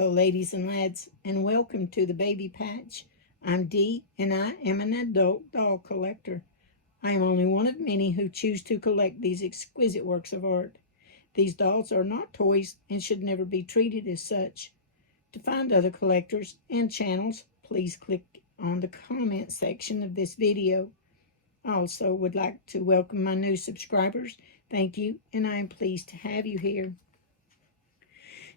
Hello, ladies and lads, and welcome to the Baby Patch. I'm Dee, and I am an adult doll collector. I am only one of many who choose to collect these exquisite works of art. These dolls are not toys and should never be treated as such. To find other collectors and channels, please click on the comment section of this video. I also would like to welcome my new subscribers. Thank you, and I am pleased to have you here.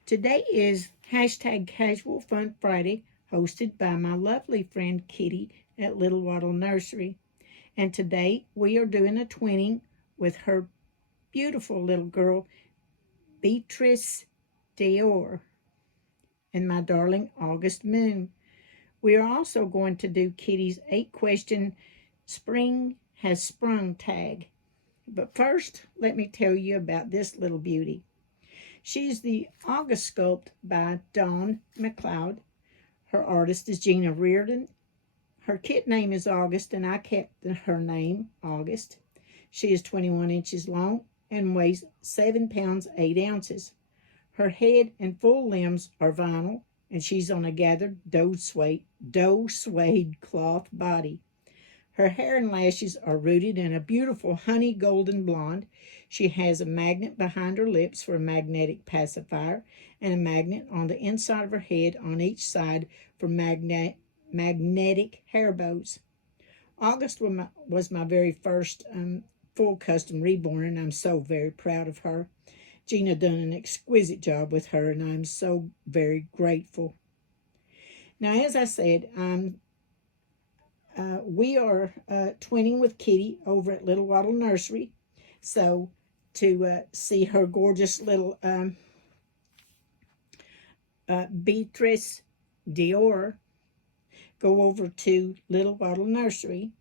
Today is #Casual Fun Friday, hosted by my lovely friend Kitty at Little Waddle Nursery. And today we are doing a twinning with her beautiful little girl, Beatrice Dior, and my darling August Moon. We are also going to do Kitty's 8-question Spring Has Sprung Tag. But first, let me tell you about this little beauty. She's the August sculpt by Dawn McLeod. Her artist is Gina Reardon. Her kit name is August, and I kept her name August. She is 21 inches long and weighs 7 pounds 8 ounces. Her head and full limbs are vinyl, and she's on a gathered doe suede cloth body. Her hair and lashes are rooted in a beautiful honey golden blonde. She has a magnet behind her lips for a magnetic pacifier and a magnet on the inside of her head on each side for magnetic hair bows. August was my very first full custom reborn, and I'm so very proud of her. Gina done an exquisite job with her, and I'm so very grateful. Now, as I said, we are twinning with Kitty over at Little Waddle Nursery. So to see her gorgeous little Beatrice Dior, go over to Little Waddle Nursery.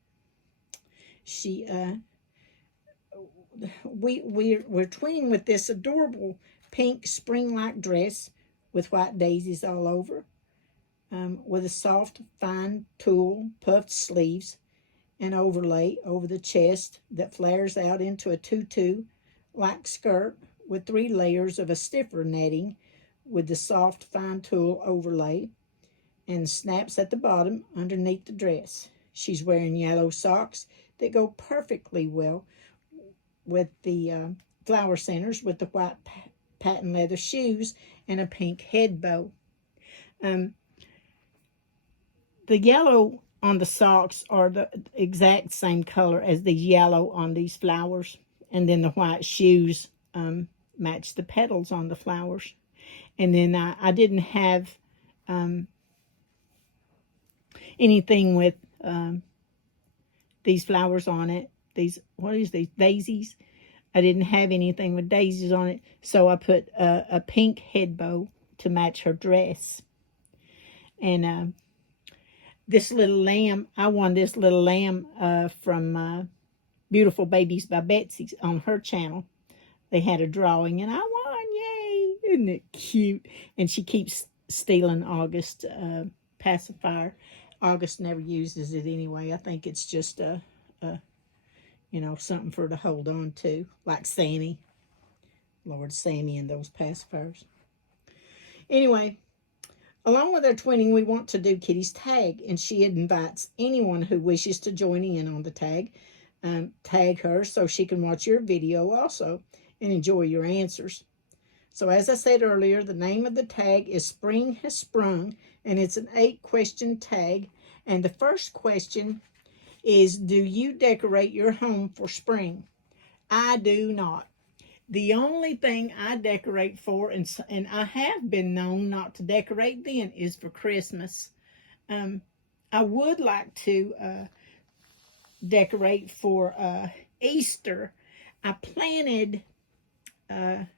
We're twinning with this adorable pink spring-like dress with white daisies all over. With a soft, fine tulle, puffed sleeves, and overlay over the chest that flares out into a tutu-like skirt with 3 layers of a stiffer netting with the soft, fine tulle overlay and snaps at the bottom underneath the dress. She's wearing yellow socks that go perfectly well with the flower centers with the white patent leather shoes and a pink head bow. The yellow on the socks are the exact same color as the yellow on these flowers. And then the white shoes match the petals on the flowers. And then I didn't have anything with these flowers on it. What is these? Daisies. I didn't have anything with daisies on it. So I put a pink head bow to match her dress. And this little lamb, I won this little lamb from Beautiful Babies by Betsy on her channel. They had a drawing, and I won, yay! Isn't it cute? And she keeps stealing August pacifier. August never uses it anyway. I think it's just something for her to hold on to, like Sammy. Lord, Sammy and those pacifiers. Anyway, along with our twinning, we want to do Kitty's tag, and she invites anyone who wishes to join in on the tag. Tag her so she can watch your video also and enjoy your answers. So as I said earlier, the name of the tag is Spring Has Sprung, and it's an 8-question tag. And the first question is, do you decorate your home for spring? I do not. The only thing I decorate for, and I have been known not to decorate then, is for Christmas. I would like to decorate for Easter. I planted a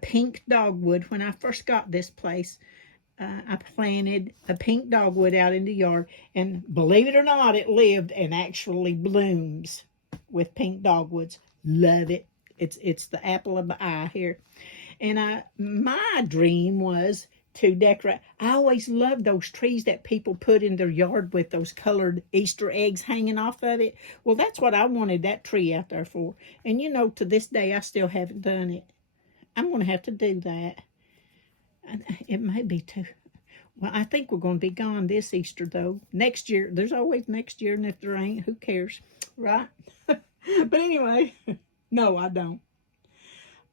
pink dogwood when I first got this place. I planted a pink dogwood out in the yard, and believe it or not, it lived and actually blooms with pink dogwoods. Love it. It's the apple of my eye here. And my dream was to decorate. I always loved those trees that people put in their yard with those colored Easter eggs hanging off of it. Well, that's what I wanted that tree out there for. And to this day, I still haven't done it. I'm going to have to do that. It may be too. Well, I think we're going to be gone this Easter, though. Next year, there's always next year, and if there ain't, who cares, right? But anyway, no, I don't.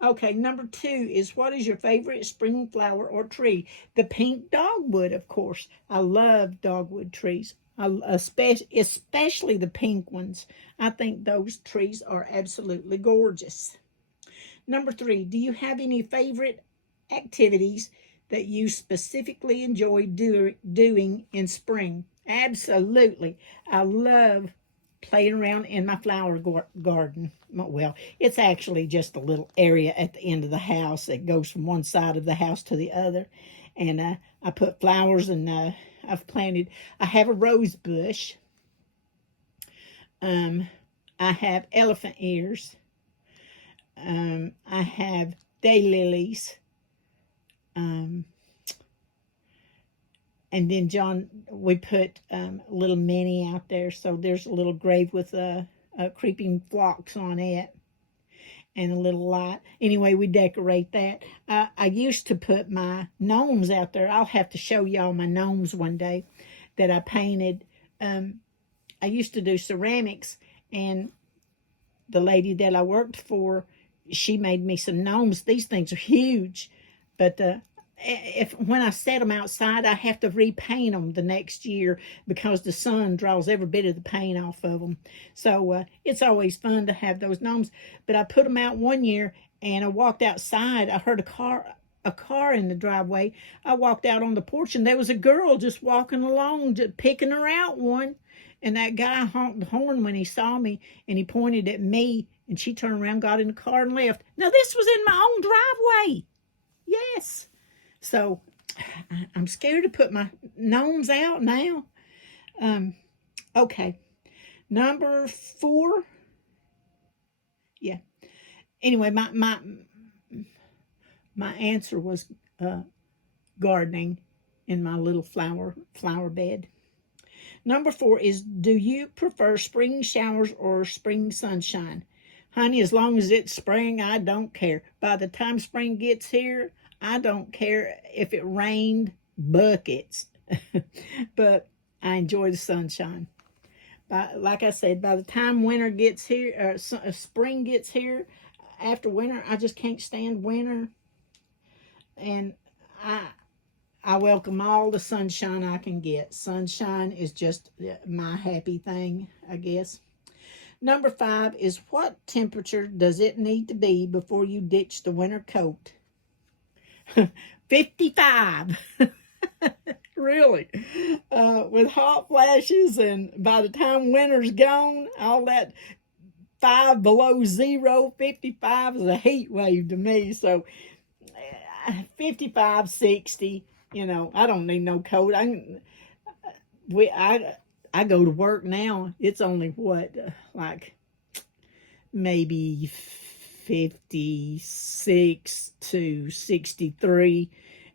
Okay, number 2 is, what is your favorite spring flower or tree? The pink dogwood, of course. I love dogwood trees, especially the pink ones. I think those trees are absolutely gorgeous. Number 3, do you have any favorite activities that you specifically enjoy doing in spring? Absolutely. I love playing around in my flower garden. Well, it's actually just a little area at the end of the house that goes from one side of the house to the other. And I put flowers, and I have a rose bush. I have elephant ears. I have daylilies. And then, John, we put a little Minnie out there. So there's a little grave with creeping phlox on it and a little light. Anyway, we decorate that. I used to put my gnomes out there. I'll have to show y'all my gnomes one day that I painted. I used to do ceramics, and the lady that I worked for, she made me some gnomes. These things are huge, but when I set them outside, I have to repaint them the next year because the sun draws every bit of the paint off of them. So it's always fun to have those gnomes. But I put them out one year, and I walked outside. I heard a car in the driveway. I walked out on the porch, and there was a girl just walking along, just picking her out one. And that guy honked the horn when he saw me, and he pointed at me, and she turned around, got in the car, and left. Now, this was in my own driveway. Yes. So I'm scared to put my gnomes out now. Okay. Number 4. Yeah. Anyway, my answer was gardening in my little flower bed. Number 4 is, do you prefer spring showers or spring sunshine? Honey, as long as it's spring, I don't care. By the time spring gets here, I don't care if it rained buckets. But I enjoy the sunshine. Like I said, by the time winter gets here, spring gets here, after winter, I just can't stand winter. And I welcome all the sunshine I can get. Sunshine is just my happy thing, I guess. Number 5 is, what temperature does it need to be before you ditch the winter coat? 55. Really. With hot flashes, and by the time winter's gone, all that 5 below zero, 55 is a heat wave to me. So 55, 60, I don't need no coat. I go to work now. It's only what, like maybe 56 to 63,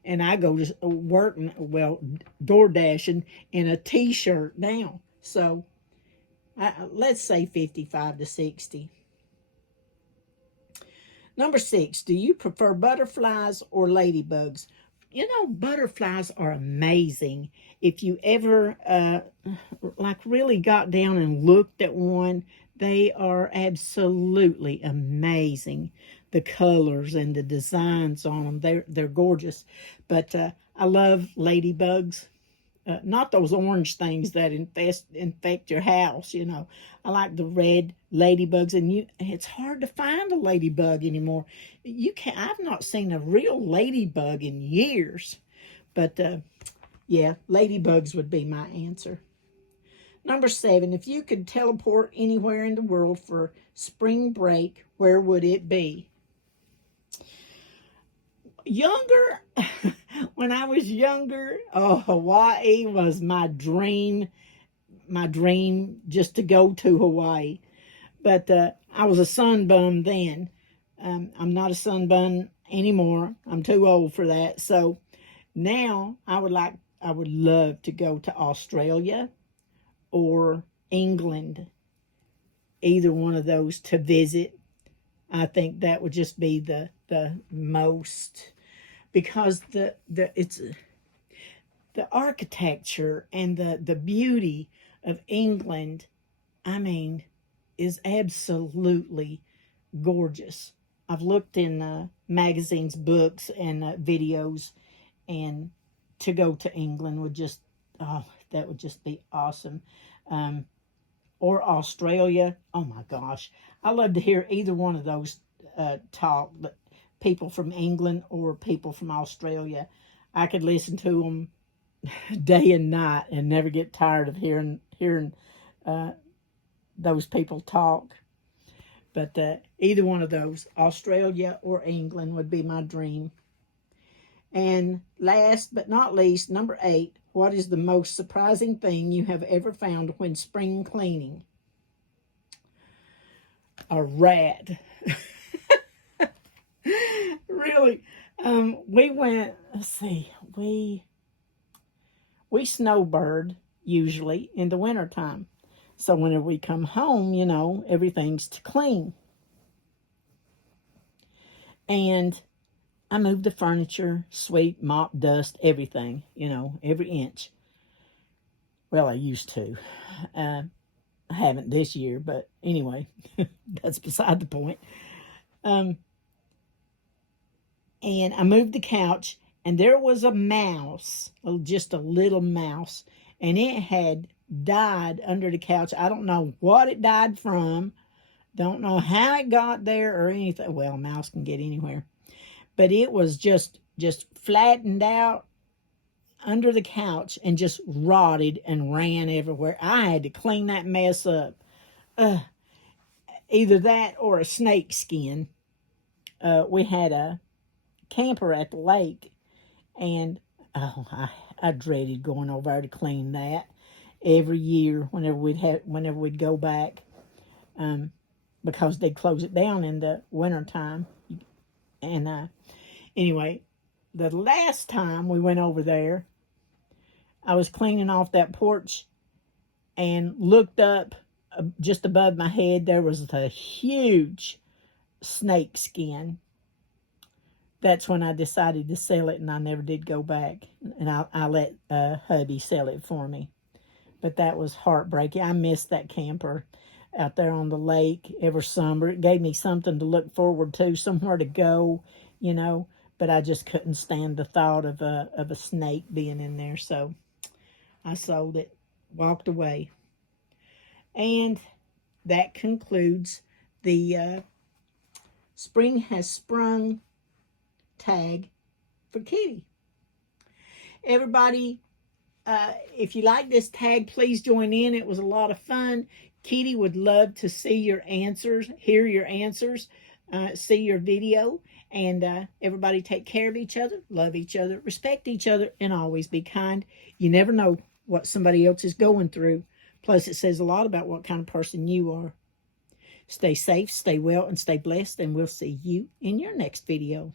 and I go to work, well, door dashing in a t-shirt now. So let's say 55 to 60. Number 6, do you prefer butterflies or ladybugs? Butterflies are amazing. If you ever really got down and looked at one, they are absolutely amazing. The colors and the designs on them, they're gorgeous. But I love ladybugs. Not those orange things that infect your house, I like the red ladybugs, and it's hard to find a ladybug anymore. I've not seen a real ladybug in years. But yeah, ladybugs would be my answer. Number 7, if you could teleport anywhere in the world for spring break, where would it be? When I was younger, Hawaii was my dream just to go to Hawaii. But I was a sunbum then. I'm not a sunbum anymore. I'm too old for that. So now I would love to go to Australia or England, either one of those, to visit. I think that would just be the most because it's the architecture and the beauty of England, I mean, is absolutely gorgeous. I've looked in magazines, books, and videos, and to go to England would just, oh, that would just be awesome. Or Australia. Oh my gosh. I love to hear either one of those talk, but people from England or people from Australia. I could listen to them day and night and never get tired of hearing those people talk. But either one of those, Australia or England, would be my dream. And last but not least, number 8, what is the most surprising thing you have ever found when spring cleaning? A rat. Really. We went, let's see, we snowbird usually in the wintertime. So whenever we come home, you know, everything's to clean. And I moved the furniture, sweep, mop, dust, everything, you know, every inch. Well, I used to. I haven't this year, but anyway, that's beside the point. And I moved the couch, and there was a mouse, just a little mouse, and it had died under the couch. I don't know what it died from. Don't know how it got there or anything. Well, a mouse can get anywhere. But it was just flattened out under the couch and just rotted and ran everywhere. I had to clean that mess up. Either that or a snake skin. We had a camper at the lake, and oh, I dreaded going over there to clean that every year whenever we'd go back, because they'd close it down in the wintertime. And anyway, the last time we went over there, I was cleaning off that porch and looked up just above my head. There was a huge snake skin. That's when I decided to sell it, and I never did go back. And I let hubby sell it for me. But that was heartbreaking. I missed that camper out there on the lake every summer. It gave me something to look forward to, somewhere to go, you know. But I just couldn't stand the thought of a snake being in there. So I sold it, walked away. And that concludes the Spring Has Sprung tag for Kitty. Everybody, if you like this tag, please join in. It was a lot of fun. Kitty would love to see your answers, hear your answers, see your video. And everybody take care of each other, love each other, respect each other, and always be kind. You never know what somebody else is going through. Plus, it says a lot about what kind of person you are. Stay safe, stay well, and stay blessed, and we'll see you in your next video.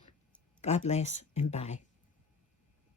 God bless, and bye.